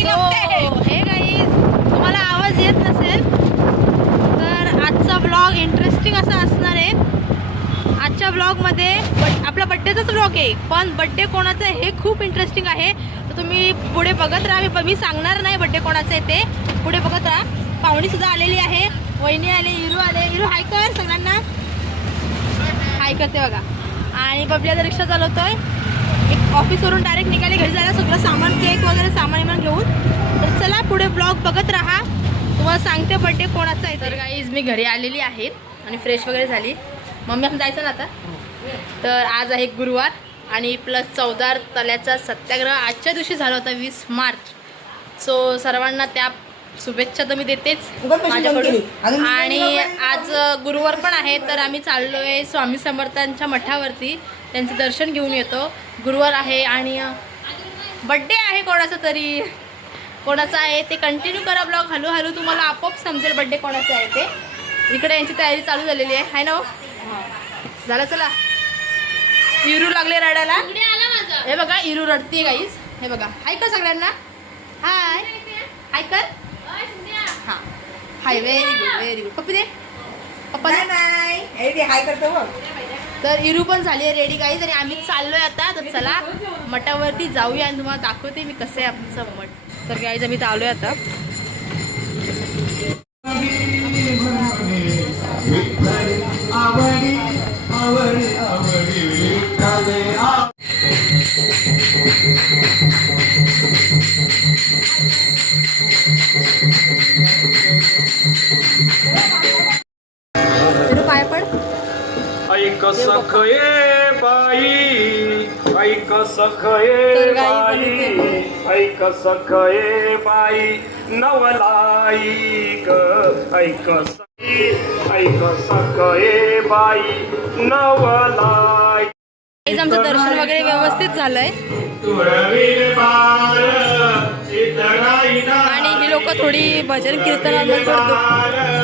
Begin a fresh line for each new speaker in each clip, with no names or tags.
हो. हे. गाईज तुम्हाला आवाज येत नसेल तर आजचा ब्लॉग इंटरेस्टिंग असा असणार आहे. आजच्या ब्लॉगमध्ये बट आपला बड्डेचाच ब्लॉग आहे पण बड्डे कोणाचा आहे हे खूप इंटरेस्टिंग आहे. तर तुम्ही पुढे बघत राहा मी सांगणार नाही बड्डे कोणाचं आहे ते. पुढे बघत राहा. पाहुणीसुद्धा आलेली आहे वहिनी आले इरू आले. इरू हाय कर सगळ्यांना. हाय करते बघा. आणि बबल्याचा रिक्षा चालवतोय. एक ऑफिसवरून डायरेक्ट निघाले घरी जायला सगळं सामान केक वगैरे सामान इमान घेऊन. तर चला पुढे ब्लॉग बघत राहा. तुम्हाला सांगते बड्डे कोणाचा आहे तर. गाईज मी घरी आलेली आहे आणि फ्रेश वगैरे झाली. मम्मी आपण जायचं ना आता? तर आज आहे गुरुवार आणि प्लस चौदा तल्याचा सत्याग्रह. आजच्या दिवशी झाला होता वीस मार्च. सो सर्वांना त्या शुभेच्छा तर मी देतेच माझ्याकडून. आणि आज गुरुवार पण आहे तर आम्ही चाललो आहे स्वामी समर्थांच्या मठावरती. त्यांचं दर्शन घेऊन येतो. गुरुवार आहे आणि बड्डे आहे कोणाचा तरी. कोणाचा आहे ते कंटिन्यू करा ब्लॉग हळूहळू तुम्हाला आपोआप समजेल बड्डे कोणाचा आहे ते. इकडे यांची तयारी चालू झालेली आहे. हाय ना हो? झालं चला. इरू लागले रडायला. हे बघा इरू रडते गाईस हे बघा. हाय कर सगळ्यांना. हाय. हाय कर. हां. Hi very good very good पप्पी दे. पप्पा दे.
हाय करतो
तर इरू पण झाली आहे रेडी गाईज आणि आम्ही चाललोय आता. तर चला मठावरती जाऊया आणि तुम्हाला दाखवते मी कसं आहे आमचं मठ. तर गाईज आम्ही चाललोय आता.
सखये बाई ऐक सखये बाई ऐक सखये बाई नवलाई ग ऐक ऐक सखये बाई नवलाई
आमचं दर्शन वगैरे व्यवस्थित झालंय. आणि ही लोक थोडी भजन दु-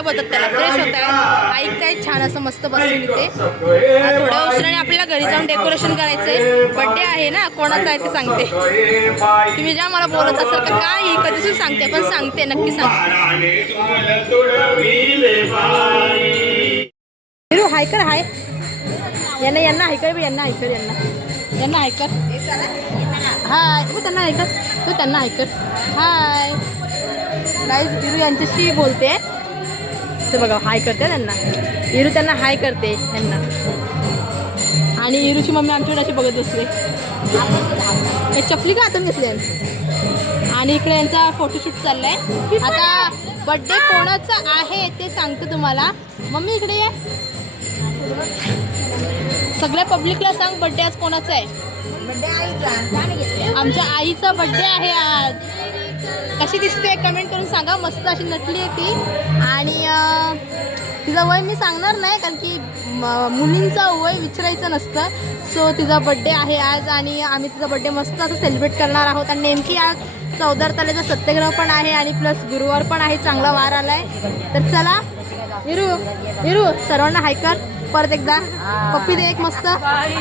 काय बोलतात त्याला फ्रेश होत आहे. ऐकताय छान असं मस्त बसून इथे. थोड्या उशिराने आपल्याला घरी जाऊन डेकोरेशन करायचंय. बड्डे आहे ना कोणाचा आहे ते सांगते. तुम्ही ज्या मला बोलत असाल का काय कधीच सांगते पण सांगते नक्की सांगते. हाय कर हाय. यांना यांना ऐकर यांना ऐकर यांना. यांना ऐकर हाय. हो त्यांना हायकर तू हो, त्यांना हायकर हाय. गाईज गिरू यांच्याशी बोलते. ते बघा हाय करते त्यांना. हिरू त्यांना हाय करते यांना आणि हिरूची मम्मी आमच्याकडे अशी बघत बसले. हे चपली का हातात घेतली? आणि इकडे यांचा फोटोशूट चाललाय. आता बड्डे कोणाचा आहे ते सांगते तुम्हाला. मम्मी इकडे ये. सगळ्या पब्लिकला सांग बड्डे आज कोणाचा आहे. आमच्या आईचा बड्डे आहे आज. कशी दिसते कमेंट करून सांगा. मस्त अशी नटली आहे ती. आणि तिचं वय मी सांगणार नाही कारण की मुलींचं वय विचारायचं नसतं. सो तिचा बड्डे आहे आज आणि आम्ही तिचा बड्डे मस्त असं सेलिब्रेट करणार आहोत. आणि नेमकी आज चौदा तारखेचा सत्यग्रह पण आहे आणि प्लस गुरुवार पण आहे चांगला वार आलाय. तर चला विरू विरू सर्वांना हाय कर. परत एकदा. पप्पी दे एक मस्त.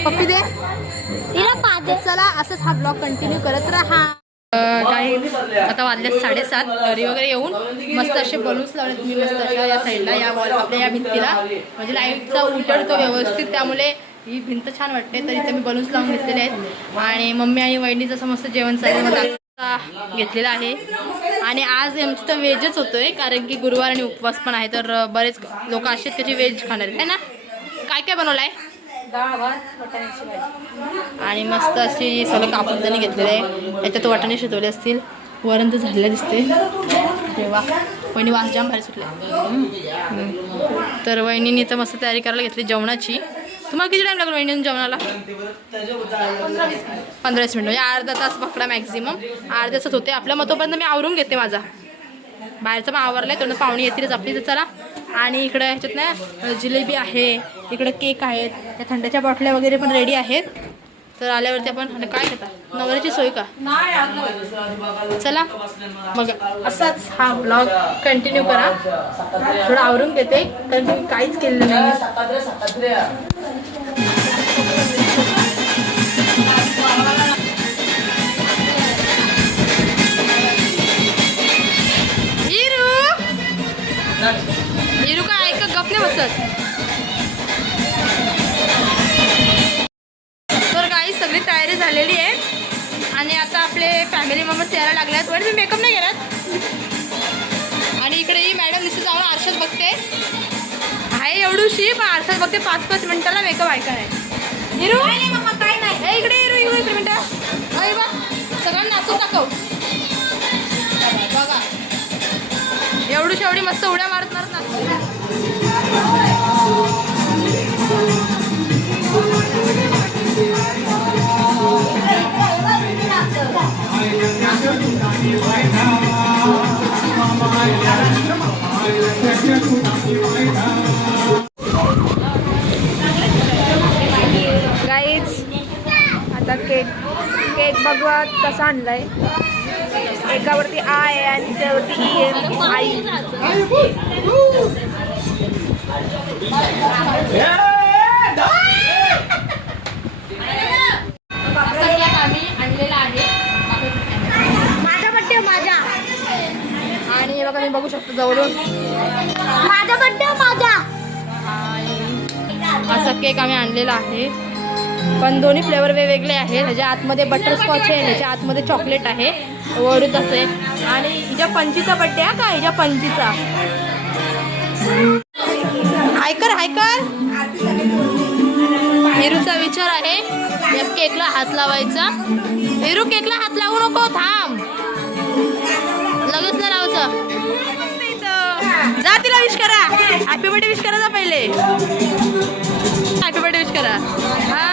पप्पी दे. चला असंच हा ब्लॉग कंटिन्यू करत राहा. काही आता वाजल्यात साडेसात. घरी वगैरे येऊन मस्त असे बलून्स लावले. तुम्ही मस्त अशा या साईडला या वॉल आपल्या या भिंतीला. म्हणजे लाईटचा उजेडतो व्यवस्थित त्यामुळे ही भिंत छान वाटते. तर इथे मी बलून्स लावून घेतलेले आहेत. आणि मम्मी आणि वहिनीचं जसं मस्त जेवण चालू मला आता घेतलेलं आहे. आणि आज आमचं तर व्हेजच होतोय कारण की गुरुवार आणि उपवास पण आहे. तर बरेच लोक असे त्याची व्हेज खाणार आहे ना? काय काय बनवलं आहे आणि मस्त अशी सगळं कापून त्यांनी घेतलेलं आहे. याच्यात वाटाणे शिजवले असतील. वरण तर झालेलं दिसते. वहिनी वास जाम भारी सुटले तर वहिनीने तर मस्त तयारी करायला घेतली जेवणाची. तुम्हाला किती टाईम लागला वहिनी जेवणाला? पंधरा वीस मिनिट. म्हणजे अर्धा तास पकडा मॅक्झिमम अर्ध्या तासात होते आपल्या मतोपर्यंत मी आवरून घेते माझा. बाहेरचं मग आवरलं आहे पाहुणे येतीलच. आपली तर चला. आणि इकडं ह्याच्यात ना जिलेबी आहे इकडं केक आहेत त्या थंड्याच्या बॉटल्या वगैरे पण रेडी आहेत. तर आल्यावरती आपण काय घेता नवऱ्याची सोय का? चला मग असाच हा ब्लॉग कंटिन्यू करा. थोडं आवरून घेते कारण की मी काहीच केलेलं नाही तर काही सगळी तयारी झालेली आहे. आणि आता आपले फॅमिली मेंबर्स यायला लागल्यात वर मी मेकअप नाही केलात आणि इकडे ही मॅडम नुसतं जाऊन आरशात बघते. आहे एवढूशी पण आरशात बघते पाच पाच मिनिटाला मेकअप ऐका आहे. हिरो? काय नाही. इकडे हिरो हिरो इकडे मिनिटं. अरे बा सगळ्यांना नाचून दाखव. बघा. एवढी एवढी मस्त उड्या मारत मारत
गाईज आता केक केक बघूया कसा आणलाय. एकावरती आ आहे आणि त्यावरती ई आहे आई
असा केक आम्ही आणलेला आहे
माझा बड्डे माझा
आणि बघा मी बघू शकतो जवळून.
माझा बड्डे माझा
असा केक आम्ही आणलेला आहे. पण दोन्ही फ्लेवर वेगवेगळे आहेत. ह्याच्या आतमध्ये बटरस्कॉच आहे ह्याच्या आतमध्ये चॉकलेट आहे. वरून आहे. आणि हिच्या पंचीचा बड्डे आहे का? हिच्या पंचीचा? कर हिरूचा विचार आहे. या केकला हात लावायचा. हिरू केकला हात लावू नको थांब. लगेच नाही लावायचं. जा तिला विश करा. हॅपी बर्थडे विश करा जा पहिले. हॅपी बर्थडे विश करा. हा.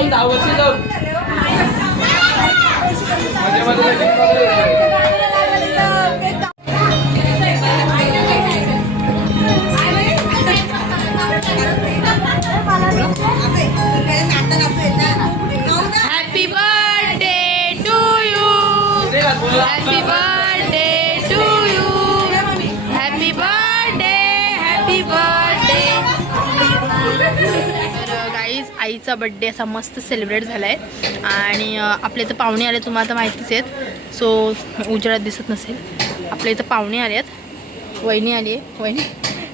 अजून दहा वर्ष जाऊ मध्ये मध्ये लगेच
गाईज बड्डे असा मस्त सेलिब्रेट झाला आहे आणि आपले आपल्या इथं पाहुणे आले तुम्हाला तर माहितीच आहेत. सो उजेडात दिसत नसेल. आपल्या इथं पाहुणे आले आहेत. वहिनी आली आहे. वहिनी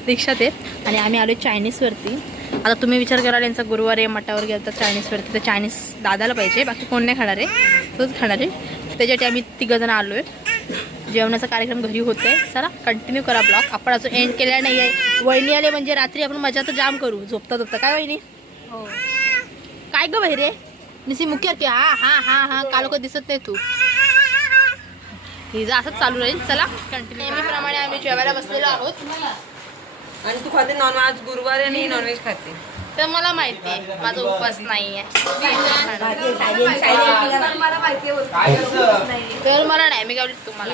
रिक्षात आहेत. आणि आम्ही आलो चायनीजवरती आता तुम्ही विचार कराल यांचा गुरुवार आहे मठावर तर चायनीजवरती तर चायनीज दादाला पाहिजे. बाकी कोण नाही खाणार आहे. तोच खाणार आहे. त्याच्यासाठी आम्ही तिघंजण आलो आहे जेवणाचा कार्यक्रम घरी होतोय. चला कंटिन्यू करा ब्लॉग आपण अजून एंड केला नाही आहे वहिनी आले म्हणजे रात्री आपण मजा तर जाम करू. झोपता झोपता काय वहिनी? हो. काय ग बहिरे निसी मुख्य की हा हा हा हा काल दिसत नाही तू? हिचं असंच चालू राहील चला. कंटिन्यू नेहमीप्रमाणे आम्ही जेवायला बसलेलो आहोत.
आणि तू खाते नॉन आज गुरुवार आणि नॉनव्हेज खाते.
तर मला माहिती आहे माझा उपवास नाही आहे तर मला नाही मी गावली तुम्हाला.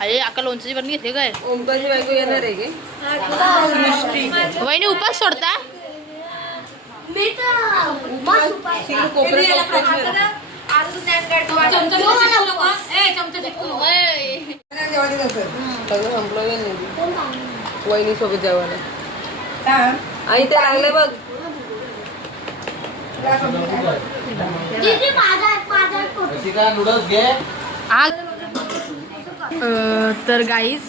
अरे अक्का लोणच्याची बरणी घेते काय?
ओंकारची बायको येणार आहे गे
वहिनी उपास सोडता? ओय.
सगळं संपलं की नाही वहिनी सोबत जेवायला आई ते लागले बघ
तर गाईज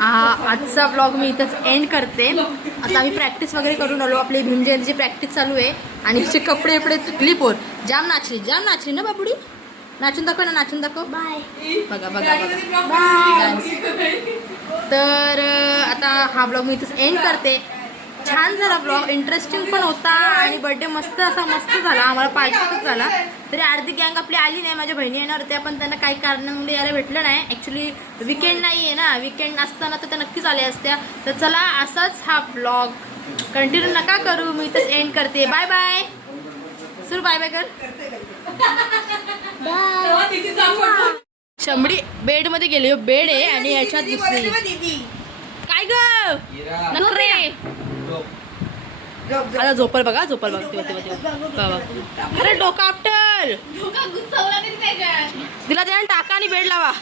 आजचा ब्लॉग मी इथंच एंड करते. आता आम्ही प्रॅक्टिस वगैरे करून आलो. आपली भीम जयंतीची प्रॅक्टिस चालू आहे. आणि हिचे कपडे बिपडे क्लिपोर जाम नाचली जाम नाचली ना बापुडी नाचून दाखव ना नाचून दाखव. बघा बघा बघा. डान्स तर आता हा ब्लॉग मी इथंच एंड करते. छान झाला ब्लॉग इंटरेस्टिंग पण होता आणि बर्थडे मस्त असा मस्त झाला. आम्हाला पार्टीच झाला. तरी अर्धी गँग आपली आली नाही माझ्या बहिणी येणार होत्या पण त्यांना काही कारणामुळे यायला भेटलं नाही. ॲक्च्युली विकेंड नाही आहे ना. विकेंड असताना तर त्या नक्कीच आल्या असत्या. तर चला असाच हा ब्लॉग कंटिन्यू नका करू. मी इथंच एंड करते. बाय बाय सुरू बाय बाय कर. शंभडी बेडमध्ये गेली बेड आहे आणि याच्यात काय ग? आता झोपल बघा झोपल बघ. तेव्हा तेव्हा तेव्हा बघा. अरे डोका आपटल. तिला त्याला टाका आणि बेड लावा.